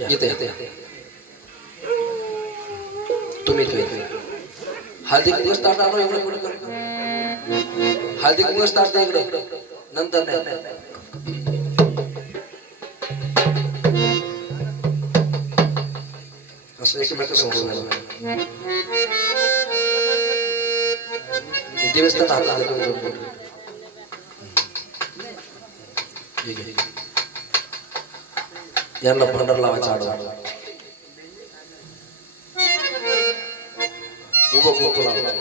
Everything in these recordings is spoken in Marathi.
या. येते येते तुम्ही येते हळदी कुंकू स्टार्ट आलो इकडे कुठे कर. हळदी कुंकू स्टार्ट इकडे. नंतर नाही. असं एकमेक समजून देवस्थान हातात घेऊन जाऊन ठीक आहे. यांना भंडार लावायचा आडवा. उभं लावा.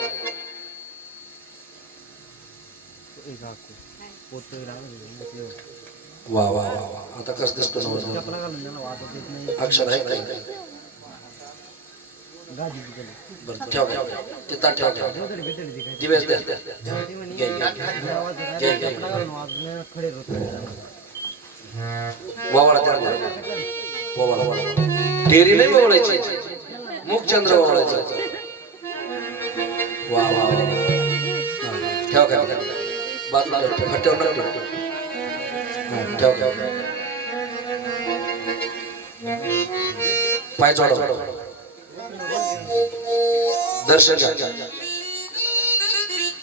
वा वा वा वा. आता कसं दिसतो ना अक्षर आहे काही? बरं ठेव तिथं ठेव ठेव. दिवेस द्या. घे, घे. घे, घे. वावळा त्या वावळा वावळा नाही वावळायची. मुखचंद्र वावळायचं. वा वा ठेव काय बाजूला ठेव, ठेव ठेव ठेव. हा, पाय जोडा दर्शन घ्या.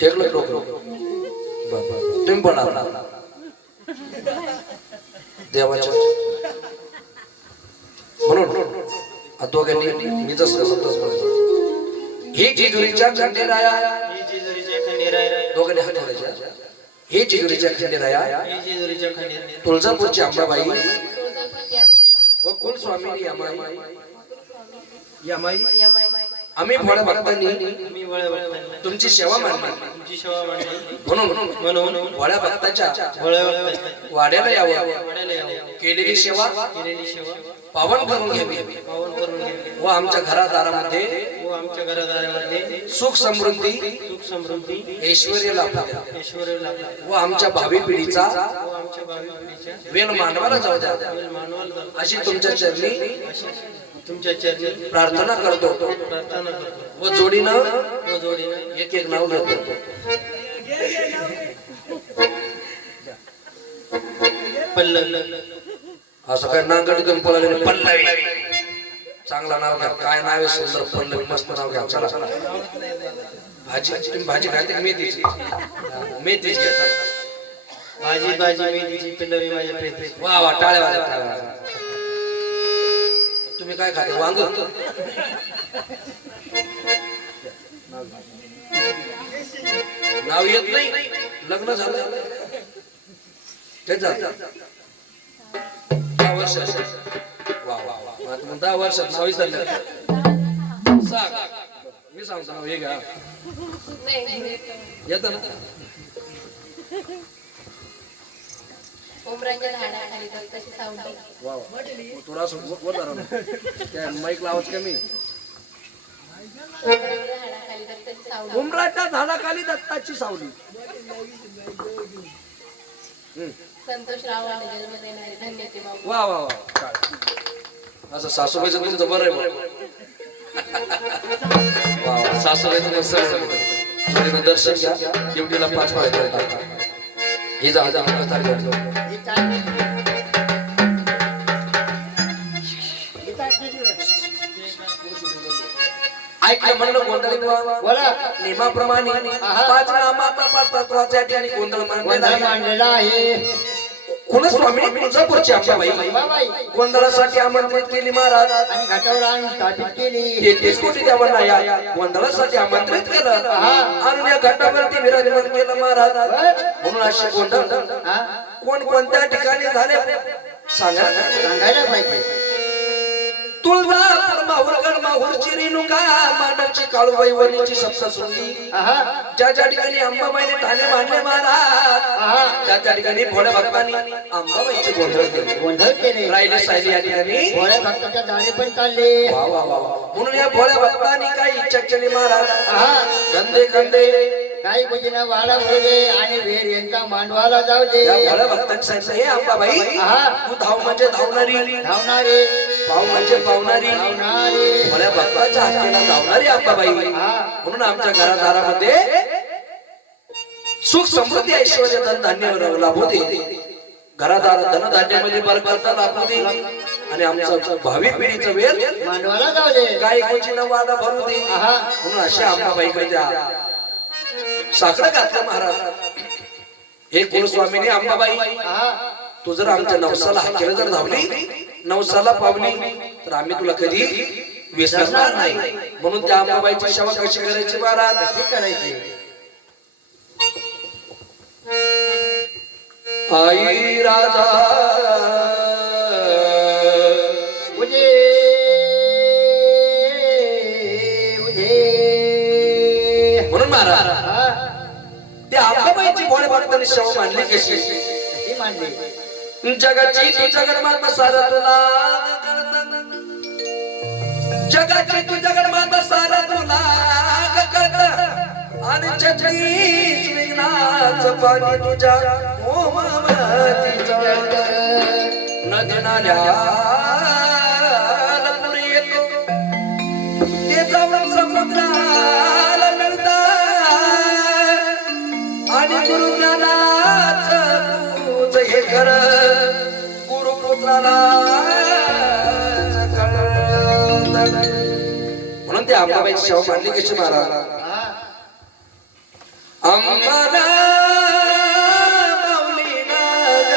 टेकलं डोकं? तुम्ही पण आला देवाच्या म्हणून दोघांनी मी जसं तसंच ही जिजुरीच्या खंडेराया ही जेजुरीच्या खंडेराया दोघांनी हात जोडायचे ही ही जेजुरीच्या खंडेराया तुळजापूरची अंबाबाई व कुलस्वामिनी. यमाई. यमाई. आम्ही भोळ्या भक्तांनी मी वळ वळ तुमची सेवा मानली तुमची सेवा मांडली. म्हणून म्हणून भोळ्या भक्ताच्या वळ वळ वाड्याला यावं. केलेली सेवा केलेली सेवा. पावन करून घ्यावी. पावन करून घ्यावी. व आमच्या घरादारामध्ये व आमच्या घरादारामध्ये सुख समृद्धी सुख समृद्धी ऐश्वर्य लाभू. द्या ऐश्वर लाभला व आमच्या भावी पिढीचा व आमच्या भावी पिढीच्या वेल मानवाला जाऊ द्या. मानवाला. अशी तुमच्या चरणी अशी तुमच्या चरणी प्रार्थना करतो. प्रार्थना करतो. व जोडीनं व जोडीनं एक एक नाव घेतो. पल्लव. असं काय नांगडीतून पळाले नाही. पल्लवी. चांगला नाव घ्या. काय नाव आहे सुंदर पल्लवी? मस्त नाव घ्या. चला. भाजी. तुम्ही भाजी खाते का मेथीची? मेथीची घ्या. चला. भाजी भाजी मेथीची पिल्लवी माझ्या प्रेती वा वा टाळ्या वाजवा. तुम्ही काय खाते वांग नाव येत नाही. लग्न झालं. तेच झालं. दहा वर्ष. वा वा वा. मग दहा वर्षात नाव विसरलं सांग मी सांगतो नाव हे घ्या. येतं ना? झाडाखाली तर तशी सावली वा वा थोडा असं वर धरा ना. त्या माईकला आवाज कमी उमरांच्या झाडाखाली तर तशी सावली उमराच्या झाडाखाली दत्ताची सावली हम्म. संतोष रावाने जन्म देणारे धन्य ते बाबू वा वा वा. असं सासूबाईचं तुमचं बरं आहे. वा वा सासूबाईचं पण सरळ आहे. दर्शन घ्या ड्युटीला पाच वाजता हे जा जा जा, जा, जा. ऐकलं म्हणलं गोंधळी बोला. नियमाप्रमाणे पाच नामाचा पाच तत्वाच्या ठिकाणी गोंधळ मांडलेला आहे. आहे कुलस्वामी तुळजापूरची अंबाबाई बाबाई गोंधळासाठी आमंत्रित केली महाराज. आणि घाटावर स्थापित केली तेहतीस कोटी देवांना या गोंधळासाठी आमंत्रित केलं. आणि या घाटावरती विराजमान केलं महाराज. म्हणून असे गोंधळ? कोण कोणत्या ठिकाणी झाले? सांगा. सांगायला पाहिजे. तुळजापूर माहुरगड माहुरची रेणुका मांडवची काळूबाई वणीची सप्तशृंगी आहा, ज्या ज्या ठिकाणी अंबाबाईने ठाणे मांडले महाराज. त्या त्या ठिकाणी भोळ्या भक्तांनी अंबाबाईचे गोंधळ केले. गोंधळ केले. राहिले सायली या ठिकाणी भोळ्या भक्ताच्या झाडे पण चालले वा वा वा वा. म्हणून या भोळ्या भक्तांनी काही इच्छा केली महाराज. आहा, गंदे कंदे काही भजना वाडा भरू दे आणि वेर यांचा मांडवाला जाऊ दे भक्तांनी सांगितलं हे अंबाबाई. तू धाव म्हणजे धावणारी. धावणारे. पाव म्हणजे पावणारी भोळ्या भक्ताच्या हाकेला धावणारी अंबाबाई म्हणून आमच्या घरादारामध्ये सुख समृद्धी ऐश्वर्य धन धान्य लाभू दे घरादार धन धान्यामध्ये बरकत लाभू दे आणि आमचा भावी पिढीचं मांडवाला जाऊ दे गायकोची नवादा भरू दे आहा. म्हणून अशा अंबाबाईकडे द्या साकडं घातलं महाराज. हे कुलस्वामीने अंबाबाई आहा. तू जर आमच्या नवसाला हाकेला जर धावली नवसाला पावली तर आम्ही तुला कधी विसरणार नाही. म्हणून त्या अंबाबाईची सेवा कशी करायची महाराज? कशी करायची? आई राजा उजे उजे. म्हणून महाराज हा? त्या अंबाबाईची भोळे भक्तांनी सेवा मांडली कशी? कशी मांडली? जगाची तू जगन्माता सारा तुला. जगाची तू जगन्माता सारा तुला. आणि छत्तीस विघ्नाच पाणी तुझ्या ओमावती जळत नदी नाल्या म्हणून ते अंबाबाईची सेवा मांडली कशी महाराज हा अंबाला माऊली नाग.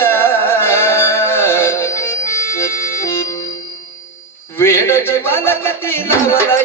वेड जीवाला कधी लावला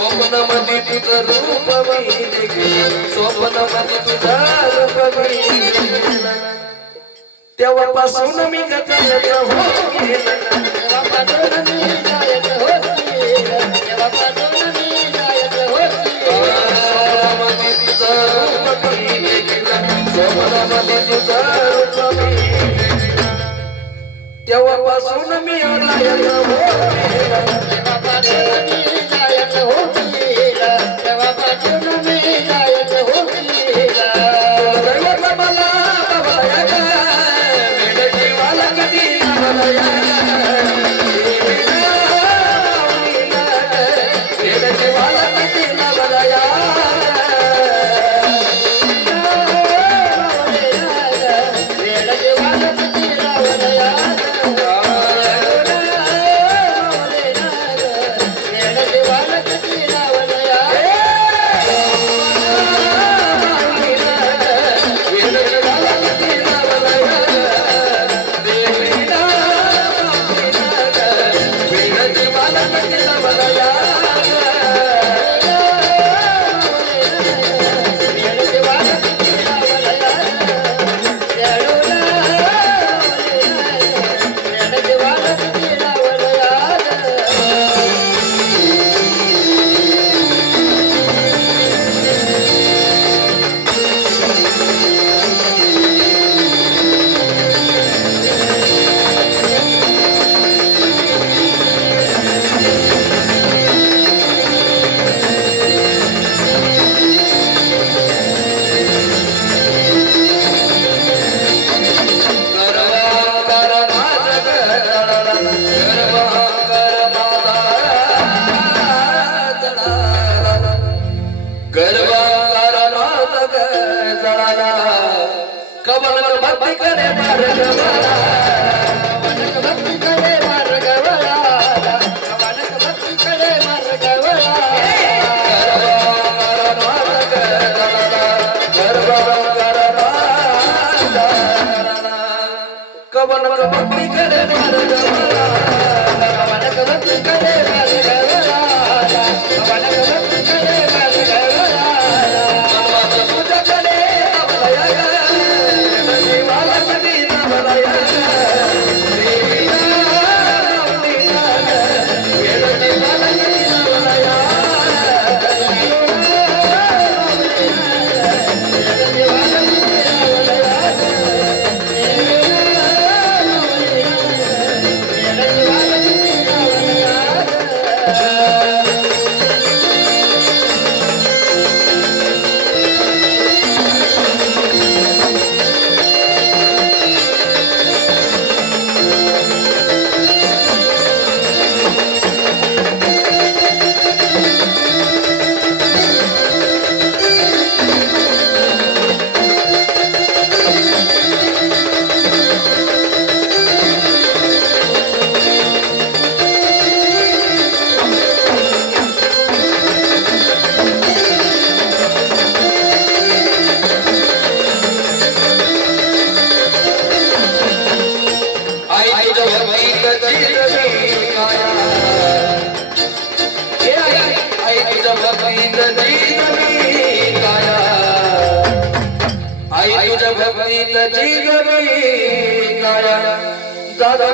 स्वप्नामध्ये तुझं रूप स्वप्न स्वप्नामध्ये तुझा रूप बघितलं. तेव्हापासून मी गजानन हो गेलं.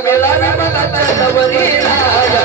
मिळाला मला नवरी राजा